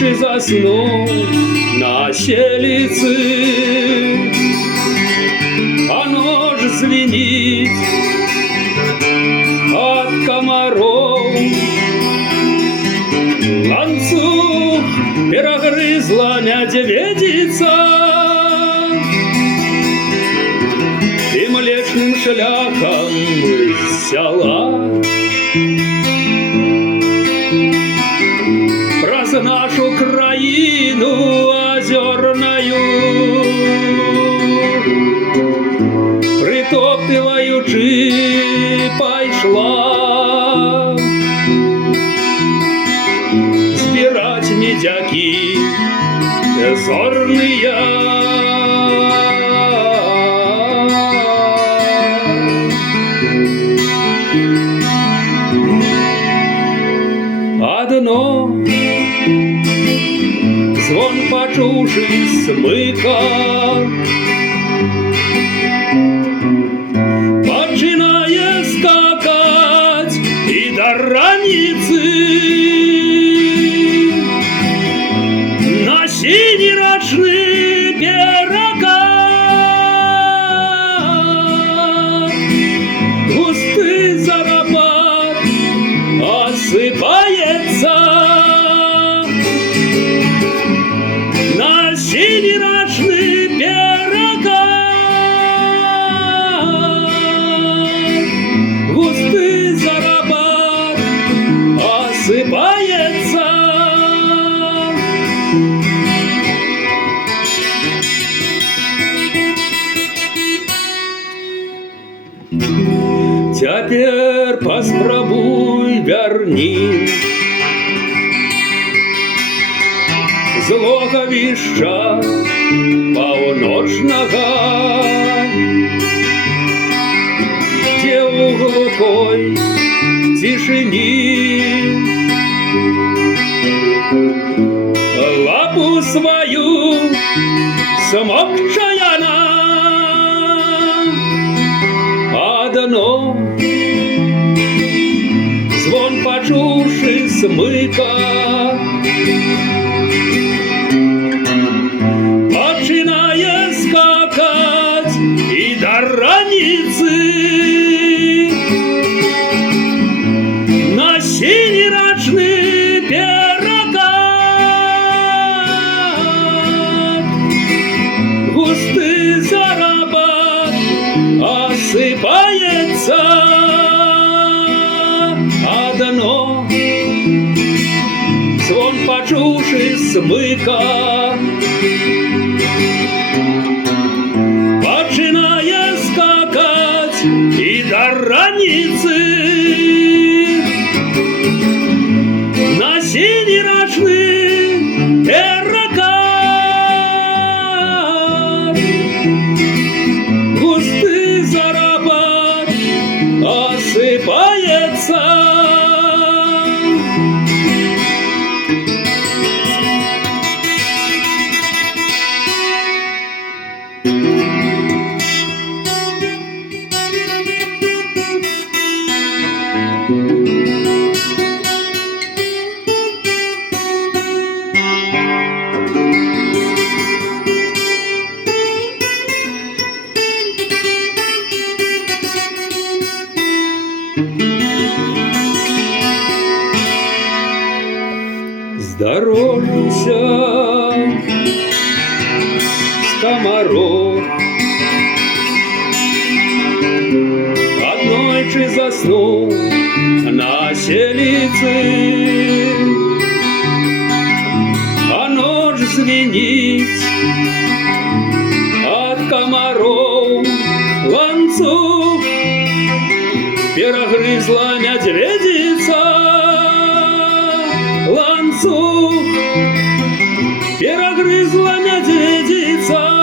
ночи заснул на селице, а нож звенит от комаров. Ланцуг перегрызла медведица и млечным шляхом взяла. Праз нашу краину озерную, притоптываючи, пошла збирать медяки зорные. Одно звон почувши смыка, починає скакать и до раницы на синий рачный пирога. Густый зарабат осыпается на синий рачный пирога. Густый зарабат осыпается. Теперь поспробуй верни злого веща полночного, где в глухой тишине лапу свою смокчая она. Одно звон почувши смыка, починає скакать и до раницы на синий рачный пирога. Густый зарабат осыпается. Одно звон почувши смыка, починає скакать и до раницы на синий рачный пирога. Густый зарабат осыпается. Здоровься с комаром, одной чи заснул на селице, а нож звенит от комаров. Ланцуг перегрызла медведица, ланцуг перегрызла медведица.